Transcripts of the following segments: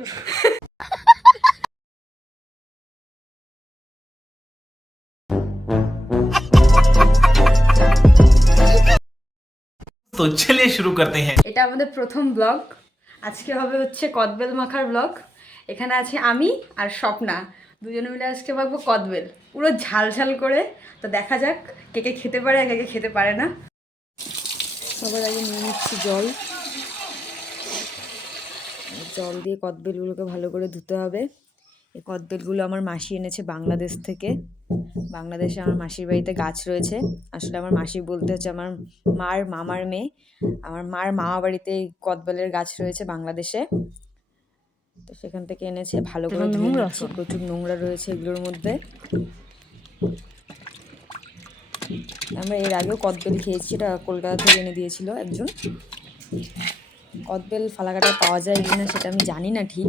তো চলিয়ে শুরু করতে হ্যাঁ। এটা আমাদের প্রথম ব্লগ। আজকে হবে হচ্ছে কদবেল মাখার ব্লগ। এখানে আছে আমি আর স্বপ্না। দুজনে মিলে আজকে ভাববো কদবেল। পুরো ঝাল ঝাল করে। তো দেখা যাক কে কে খেতে পারে কে কে খেতে পারে না। সবার আগে নিয়ে নিচ্ছি জল। জল দিয়ে কদবেলগুলোকে ভালো করে ধুতে হবে। এই কদবেলগুলো আমার মাসি এনেছে বাংলাদেশ থেকে। বাংলাদেশে আমার মাসির বাড়িতে গাছ রয়েছে। আসলে আমার মাসি বলতে হচ্ছে আমার মার মামার মেয়ে। আমার মার মামা বাড়িতে এই কদবেলের গাছ রয়েছে বাংলাদেশে। তো সেখান থেকে এনেছে ভালো করে নিচ্ছি। প্রচুর নোংরা রয়েছে এগুলোর মধ্যে। আমরা এর আগেও কদবেল খেয়েছি এটা কলকাতা থেকে এনে দিয়েছিল একজন। কদবেল ফালাকাটা পাওয়া যায় কিনা সেটা আমি জানি না ঠিক।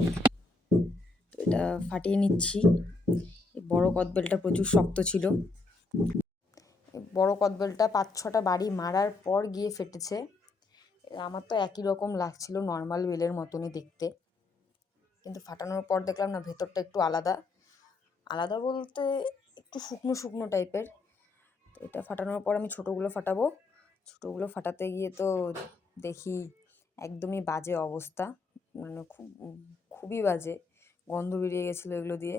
তো এটা ফাটিয়ে নিচ্ছি। বড় কদবেলটা প্রচুর শক্ত ছিল। বড় কদবেলটা পাঁচ ছটা বাড়ি মারার পর গিয়ে ফেটেছে। আমার তো একই রকম লাগছিল নর্মাল বেলের মতনই দেখতে। কিন্তু ফাটানোর পর দেখলাম না, ভেতরটা একটু আলাদা। আলাদা বলতে একটু শুকনো শুকনো টাইপের। তো এটা ফাটানোর পর আমি ছোটোগুলো ফাটাবো। ছোটোগুলো ফাটাতে গিয়ে তো দেখি একদমই বাজে অবস্থা। মানে খুব, খুবই বাজে। গন্ধ বেরিয়ে গেছিল এগুলো দিয়ে।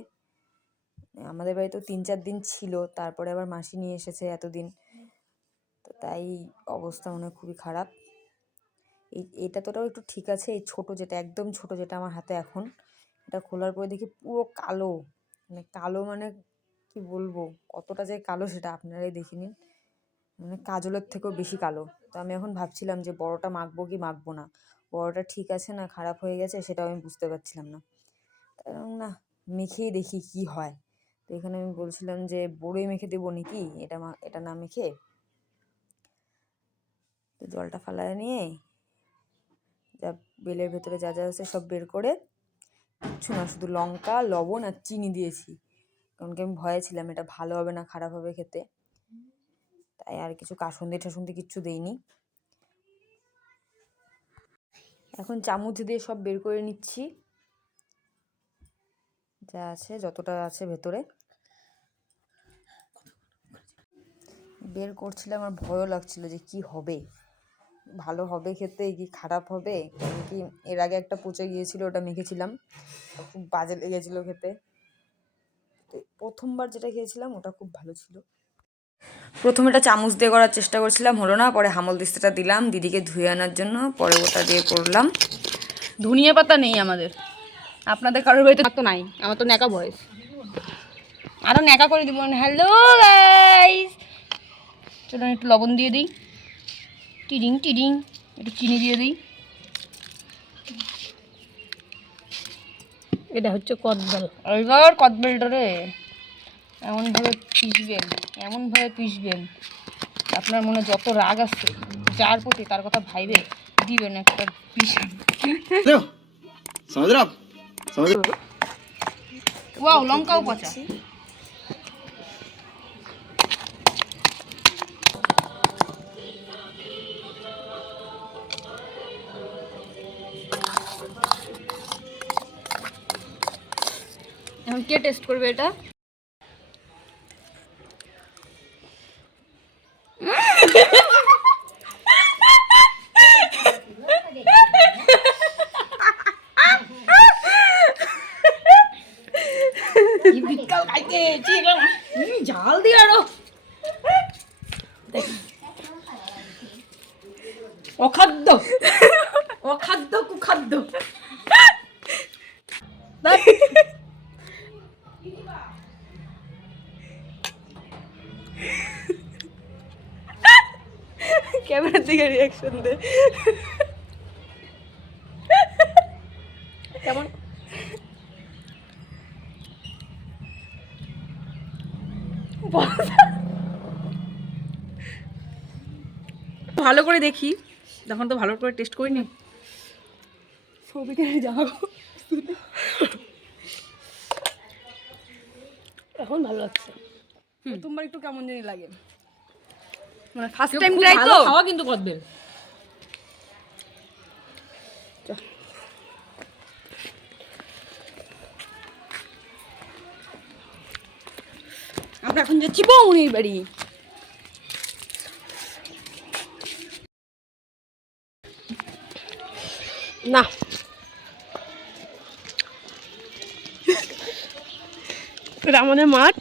আমাদের বাড়িতে তিন চার দিন ছিল, তারপরে আবার মাসি নিয়ে এসেছে এতদিন। তো তাই অবস্থা মনে হয় খুবই খারাপ। এই, এটা তোটাও একটু ঠিক আছে, এই ছোট যেটা, একদম ছোট যেটা আমার হাতে এখন, এটা খোলার পরে দেখি পুরো কালো। মানে কালো মানে কি বলব, কতটা যে কালো সেটা আপনারাই দেখে নিন। মানে কাজলের থেকেও বেশি কালো। তো আমি এখন ভাবছিলাম যে বড়টা মাখবো কি মাখবো না। বড়টা ঠিক আছে না খারাপ হয়ে গেছে সেটাও আমি বুঝতে পারছিলাম না। না, মেখেই দেখি কি হয়। তো এখানে আমি বলছিলাম যে বড়ই মেখে দেবো নাকি? এটা এটা না মেখে? তো জলটা ফালায় নিয়ে যা বেলের ভেতরে যা যা আছে সব বের করে কিচ্ছু না, শুধু লঙ্কা, লবণ আর চিনি দিয়েছি। কারণ কি আমি ভয়ে ছিলাম এটা ভালো হবে না, খারাপ হবে খেতে। তাই আর কিছু কাসুন্দি ঠাসুন্দি কিচ্ছু দেইনি। এখন চামচ দিয়ে সব বের করে নিচ্ছি। যা আছে, যতটা আছে ভেতরে। বের করছিলাম, আমার ভয়ও লাগছিল যে কি হবে? ভালো হবে খেতে কি খারাপ হবে? কি এর আগে একটা পচে গিয়েছিল, ওটা মেখেছিলাম। খুব বাজে লেগেছিলো খেতে। প্রথমবার যেটা খেয়েছিলাম, ওটা খুব ভালো ছিল। প্রথমে এটা চামচ দিয়ে করার চেষ্টা করছিলাম হলো না পরে হামল দিস্তাটা দিলাম দিদিকে ধুয়ে আনার জন্য পরে ওটা দিয়ে করলাম। ধনিয়া পাতা নেই আমাদের। আপনাদের কারোর বাড়িতে তো নাই আমার তো ন্যাকা বয়স। আরও ন্যাকা করে দিব হ্যালো গাইস চলুন একটু লবণ দিয়ে দিই। টিডিং টিডিং একটু চিনি দিয়ে দিই। এটা হচ্ছে কদবেল। এবার কদবেলটা রে। এমনভাবে পিষবেন এমনভাবে পিষবেন। আপনার মনে যত রাগ আছে যার প্রতি তার কথা ভাইবে দিবেন একটা পিষান। ওয়াও লঙ্কাও পচা। এখন কে টেস্ট করবে এটা? বিকাল খাইতে ঝাল দিয়ে আরও অখাদ্য অখাদ্য কুখাদ্য। ক্যামেরার দিকে রিয়াকশন দে কেমন ভালো করে দেখি। তখন তো ভালো করে টেস্ট করিনি। যাও এখন ভালো লাগছে। তোমার একটু কেমন জানি লাগে। মানে ফার্স্ট টাইম ট্রাই তো। খাওয়া কিন্তু কদবেল আমরা এখন যাচ্ছি বৌনির বাড়ি। না। এটা আমাদের মাঠ।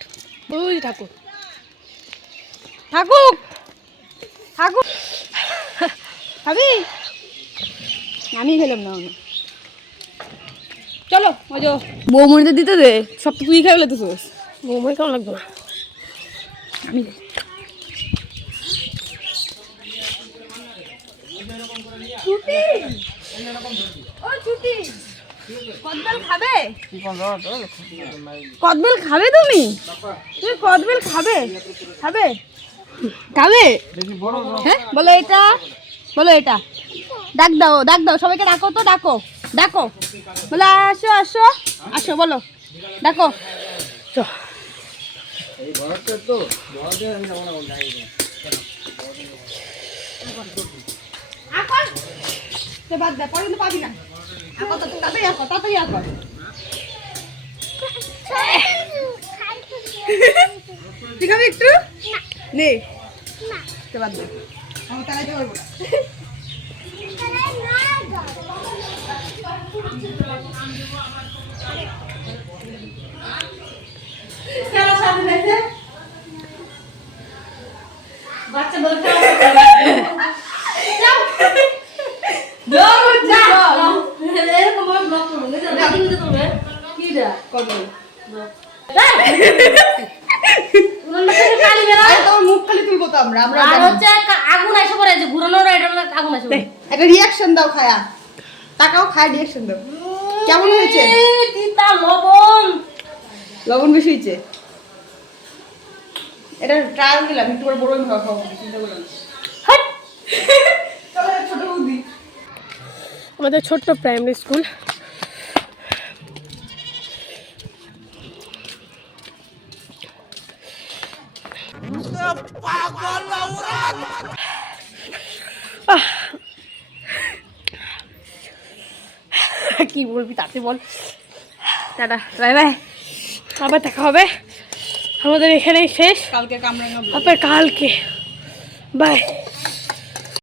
ওই ঠাকুর। ঠাকুর! ঠাকুর! খাবি আমি খেলাম না। চলো যে বৌমনিতে দিতে দে। সব তো তুই খাই বলে তো বৌমনি কেমন লাগবে না কদবেল খাবে? তুমি? তুমি কদবেল খাবে? খাবে? খাবে? হ্যাঁ বলো এটা। বলো এটা। ডাক দাও ডাক দাও, সবাইকে ডাকো তো, ডাকো। ডাকো। বলো, আসো আসো। আসো, বলো। ডাকো। আকর। সে বাদ দে, পরে কিন্তু পাবি না। আকর তো, তাড়াতাড়ি আকর, তাড়াতাড়ি আকর। তুই খাবি একটু নে সে বাদ দে। আমি পারব না। আরে তোর মুখ খালি তুলবো তো আমরা আমরা আর জানি। হচ্ছে কা- আগুন এসে পড়ে যে ঘুরানোর এটা বলে আগুন এসে পড়ে একটা রিয়াকশন দাও খায়া তাকাও খায় রিয়াকশন দাও কেমন হয়েছে তিতা লবণ লবণ বেশি হয়েছে এটা ট্রায়াল দিলাম একটু করে বড় খাওয়া চিন্তা করলাম আমাদের ছোট্ট প্রাইমারি স্কুল কি বলবি তাতে বল। টাটা বাই বাই আবার দেখা হবে। আমাদের এখানেই শেষ। কালকে কামরাঙ্গা আবার কালকে। বাই